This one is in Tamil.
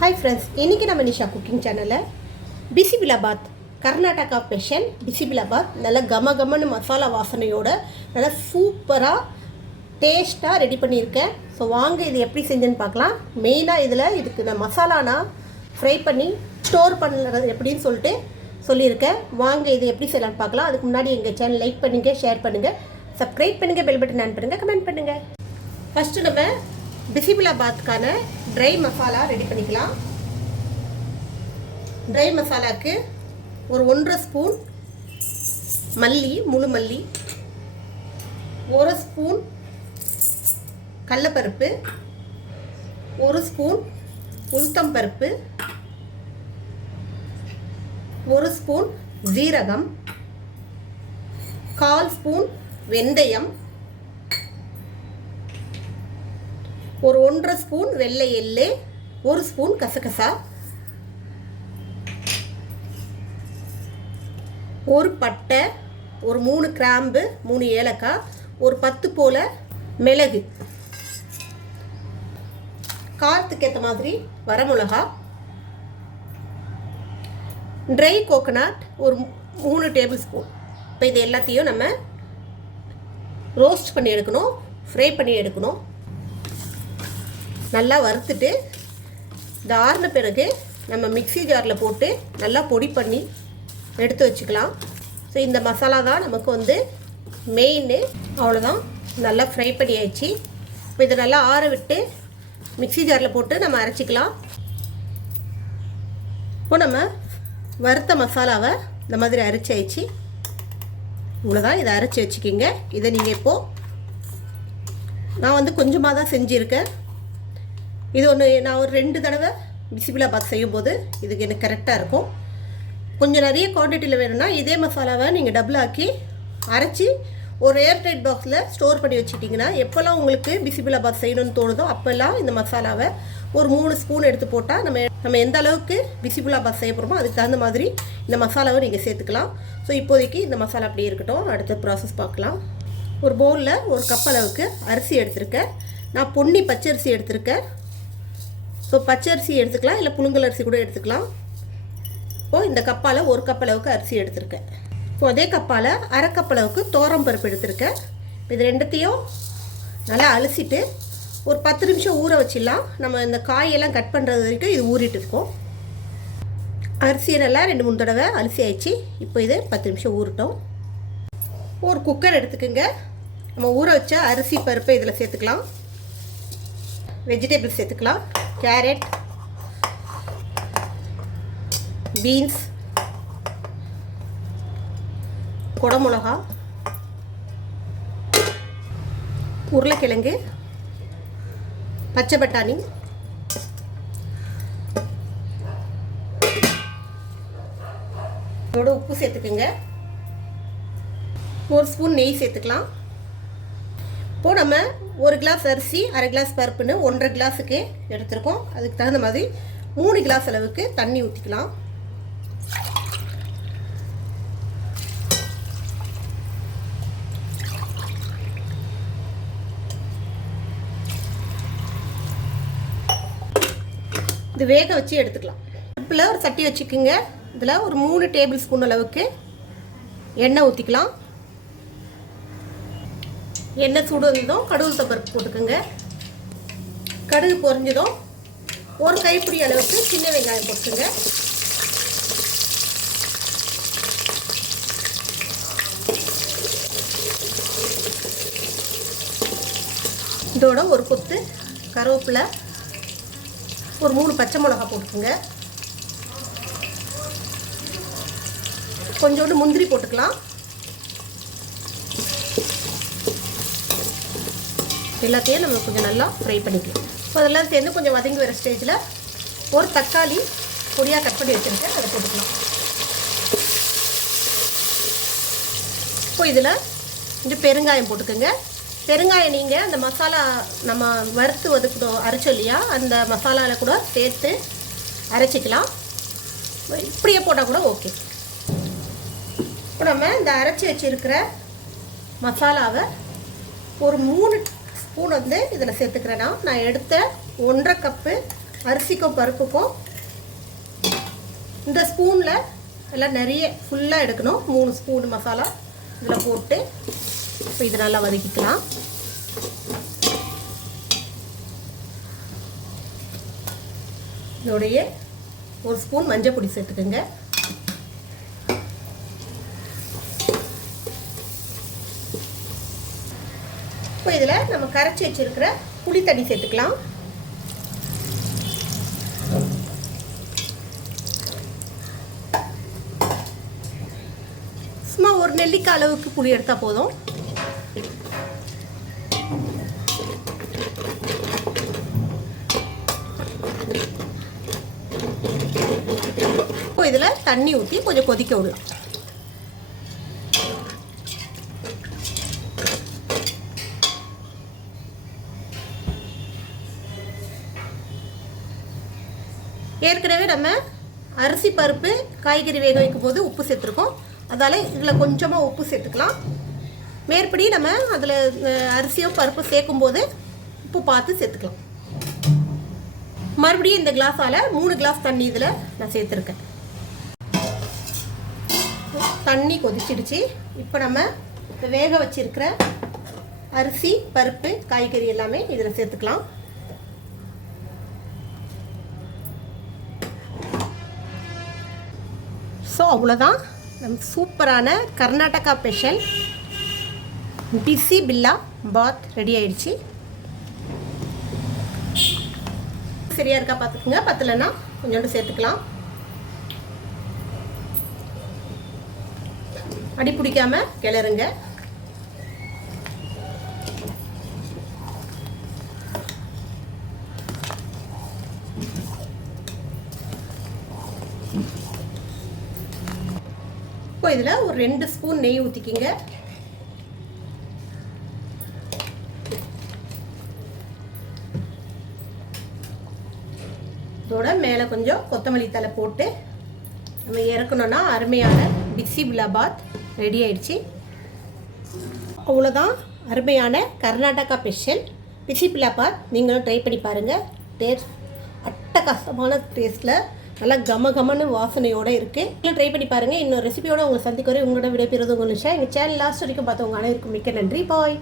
ஹாய் ஃப்ரெண்ட்ஸ், இன்றைக்கி நம்ம நிஷா குக்கிங் சேனலில் பிசிபிலாபாத் கர்நாடகா ஸ்பெஷல் பிசிபிலாபாத் நல்ல கமன்னு மசாலா வாசனையோட நல்லா சூப்பராக டேஸ்ட்டாக ரெடி பண்ணியிருக்கேன். ஸோ வாங்க இது எப்படி செஞ்சுன்னு பார்க்கலாம். மெயினாக இதுக்கு நான் மசாலானா ஃப்ரை பண்ணி ஸ்டோர் பண்ணுறது எப்படின்னு சொல்லியிருக்கேன். வாங்க இது எப்படி செய்யலான்னு பார்க்கலாம். அதுக்கு முன்னாடி எங்கள் சேனல் லைக் பண்ணுங்கள், ஷேர் பண்ணுங்கள், சப்ஸ்கிரைப் பண்ணுங்கள், பெல் பட்டன் ஆன் பண்ணுங்கள், கமெண்ட் பண்ணுங்கள். ஃபஸ்ட்டு நம்ம பிசிபிலாபாத்துக்கான ட்ரை மசாலா ரெடி பண்ணிக்கலாம். ட்ரை மசாலாவுக்கு ஒரு 1.5 ஸ்பூன் மல்லி, முழு மல்லி, 1 ஸ்பூன் கடலைப்பருப்பு, 1 ஸ்பூன் உளுத்தம் பருப்பு, 1 ஸ்பூன் ஜீரகம், 1/4 ஸ்பூன் வெந்தயம், ஒரு 1.5 ஸ்பூன் வெள்ளை எள்ளு, 1 ஸ்பூன் கசகசா, ஒரு பட்டை, ஒரு 3 கிராம்பு, 3 ஏலக்காய், ஒரு 10 போல் மிளகு, காரத்துக்கு ஏற்ற மாதிரி வரமிளகா, ட்ரை கோகோனட் ஒரு 3 டேபிள் ஸ்பூன். இப்போ இது எல்லாத்தையும் நம்ம ரோஸ்ட் பண்ணி எடுக்கணும், ஃப்ரை பண்ணி எடுக்கணும். நல்லா வறுத்துட்டு இந்த ஆறின பிறகு நம்ம மிக்ஸி ஜாரில் போட்டு நல்லா பொடி பண்ணி எடுத்து வச்சுக்கலாம். ஸோ இந்த மசாலா தான் நமக்கு மெயின். அவ்வளோதான், நல்லா ஃப்ரை பண்ணி ஆயிடுச்சு. இப்போ இதை நல்லா ஆற விட்டு மிக்ஸி ஜாரில் போட்டு நம்ம அரைச்சிக்கலாம். இப்போ நம்ம வறுத்த மசாலாவை இந்த மாதிரி அரைச்சி ஆயிடுச்சு. இவ்வளோதான், இதை அரைச்சி வச்சுக்கிங்க. இதை நீங்கள் இப்போது நான் கொஞ்சமாக தான் செஞ்சுருக்கேன். இது நான் ஒரு 2 தடவை பிசிபிலாபாத் செய்யும்போது இதுக்கு எனக்கு கரெக்டாக இருக்கும். கொஞ்சம் நிறைய குவான்டிட்டியில் வேணும்னா இதே மசாலாவை நீங்கள் டபுள் ஆக்கி அரைச்சி ஒரு ஏர்டைட் பாக்ஸில் ஸ்டோர் பண்ணி வச்சுட்டிங்கன்னா எப்போல்லாம் உங்களுக்கு பிசிபிலாபாத் செய்யணும்னு தோணுதோ அப்போல்லாம் இந்த மசாலாவை ஒரு 3 ஸ்பூன் எடுத்து போட்டால் நம்ம எந்த அளவுக்கு பிசிபிலாபாத் செய்ய போகிறோமோ அதுக்கு தகுந்த மாதிரி இந்த மசாலாவை நீங்கள் சேர்த்துக்கலாம். ஸோ இப்போதைக்கு இந்த மசாலா அப்படியே இருக்கட்டும், அடுத்த ப்ராசஸ் பார்க்கலாம். ஒரு பவுலில் 1 கப் அளவுக்கு அரிசி எடுத்திருக்கேன். நான் பொன்னி பச்சரிசி எடுத்திருக்கேன். ஸோ பச்சரிசி எடுத்துக்கலாம், இல்லை புழுங்கல் அரிசி கூட எடுத்துக்கலாம். இப்போது இந்த கப்பால் 1 கப் அளவுக்கு அரிசி எடுத்திருக்கேன். இப்போ அதே கப்பால் 1/2 கப் அளவுக்கு துவரம் பருப்பு எடுத்திருக்கேன். இது ரெண்டுத்தையும் நல்லா அலசிட்டு ஒரு 10 நிமிஷம் ஊற வச்சிடலாம். நம்ம இந்த காயெல்லாம் கட் பண்ணுறது வரைக்கும் இது ஊறிட்டு இருக்கோம். அரிசியை நல்லா 2-3 தடவை அலசி ஆயிடுச்சு. இப்போ இது 10 நிமிஷம் ஊறட்டும். ஒரு குக்கர் எடுத்துக்கோங்க. நம்ம ஊற வச்ச அரிசி பருப்பை இதில் சேர்த்துக்கலாம். வெஜிடபிள்ஸ் சேர்த்துக்கலாம். கேரட், பீன்ஸ், குடமிளகா, உருளைக்கிழங்கு, பச்சை பட்டாணி, இதோட உப்பு சேர்த்துக்குங்க. 1 ஸ்பூன் நெய் சேர்த்துக்கலாம். இப்போது நம்ம 1 கிளாஸ் அரிசி 1/2 கிளாஸ் பருப்புன்னு 1.5 கிளாஸுக்கு எடுத்துருக்கோம். அதுக்கு தகுந்த மாதிரி 3 கிளாஸ் அளவுக்கு தண்ணி ஊற்றிக்கலாம். இது வேக வச்சு எடுத்துக்கலாம். அடுப்பில் ஒரு சட்டி வச்சுக்கோங்க. இதில் ஒரு 3 டேபிள் ஸ்பூன் அளவுக்கு எண்ணெய் ஊற்றிக்கலாம். எண்ணெய் சூடு வந்ததும் கடுகு பருப்பு போட்டுக்கோங்க. கடுகு பொரிஞ்சதும் 1 கைப்பிடி அளவுக்கு சின்ன வெங்காயம் போட்டுக்கோங்க. இதோட ஒரு கொத்து கருவேப்பிலை, ஒரு 3 பச்சை மிளகா போட்டுக்கோங்க. கொஞ்சோண்டு முந்திரி போட்டுக்கலாம். எல்லாத்தையும் நம்ம கொஞ்சம் நல்லா ஃப்ரை பண்ணிக்கலாம். இப்போ அதெல்லாம் சேர்ந்து கொஞ்சம் வதங்கி வர ஸ்டேஜில் ஒரு தக்காளி பொடியாக கட் பண்ணி வச்சுருக்கேன், அதை போட்டுக்கலாம். இப்போ இதில் கொஞ்சம் பெருங்காயம் போட்டுக்கோங்க. பெருங்காயம் நீங்கள் அந்த மசாலா நம்ம வறுத்து ஒதுக்கணும் அரைச்சோம் இல்லையா, அந்த மசாலாவில் கூட சேர்த்து அரைச்சிக்கலாம். இப்படியே போட்டால் கூட ஓகே. இப்போ நம்ம இந்த அரைச்சி வச்சுருக்கிற மசாலாவை ஒரு 3 ஸ்பூன் இதில் சேர்த்துக்கிறேன்னா, நான் எடுத்த 1.5 கப்பு அரிசிக்கும் பருப்புக்கும் இந்த ஸ்பூனில் எல்லாம் நிறைய ஃபுல்லாக எடுக்கணும். 3 ஸ்பூன் மசாலா இதில் போட்டு இப்போ இது நல்லா வதக்கிக்கலாம். இதோடைய 1 ஸ்பூன் மஞ்சள் பொடி சேர்த்துக்கோங்க. இப்போ இதில் நம்ம கரைச்சி வச்சிருக்கிற புளி தண்ணி சேர்த்துக்கலாம். சும்மா ஒரு நெல்லிக்காய் அளவுக்கு புளி எடுத்தால் போதும். இப்போ இதில் தண்ணி ஊற்றி கொஞ்சம் கொதிக்க விடலாம். ஏற்கனவே நம்ம அரிசி பருப்பு காய்கறி வேக வைக்கும் போது உப்பு சேர்த்துருக்கோம். அதால் இதில் கொஞ்சமாக உப்பு சேர்த்துக்கலாம். மேற்படி நம்ம அதில் அரிசியோ பருப்பு சேர்க்கும்போது உப்பு பார்த்து சேர்த்துக்கலாம். மறுபடியும் இந்த கிளாஸால் 3 கிளாஸ் தண்ணி இதில் நான் சேர்த்துருக்கேன். தண்ணி கொதிச்சிடுச்சு. இப்போ நம்ம வேக வச்சிருக்கிற அரிசி பருப்பு காய்கறி எல்லாமே இதில் சேர்த்துக்கலாம். ஸோ அவ்வளோதான், நம்ம சூப்பரான கர்நாடகா ஸ்பெஷல் பிசிபில்லா பாத் ரெடி ஆயிடுச்சு. சரியாக இருக்கா பார்த்துக்குங்க. பத்தலைன்னா கொஞ்சோண்டு சேர்த்துக்கலாம். அடி பிடிக்காம கிளறுங்க. இப்போ இதில் ஒரு 2 ஸ்பூன் நெய் ஊற்றிக்கிங்க. இதோட மேலே கொஞ்சம் கொத்தமல்லி தழை போட்டு நம்ம இறக்கணும்னா அருமையான பிசிபில்லா பாத் ரெடி ஆயிடுச்சு. அவ்வளோதான், அருமையான கர்நாடகா ஸ்பெஷல் பிசிபில்லா பாத். நீங்களும் ட்ரை பண்ணி பாருங்கள். டேஸ்ட் அட்டகாசமான டேஸ்ட்டில் நல்லா கமகமன்னு வாசனையோடு இருக்குது. நீங்களும் ட்ரை பண்ணி பாருங்கள். இன்னொரு ரெசிபியோடு உங்களை சந்திக்க வரை உங்களோட விடைபெறுவது உங்கள் நிஷா. எங்கள் சேனல் லாஸ்ட் வரைக்கும் பார்த்தவங்க அனைவருக்கும் மிக்க நன்றி. பாய்.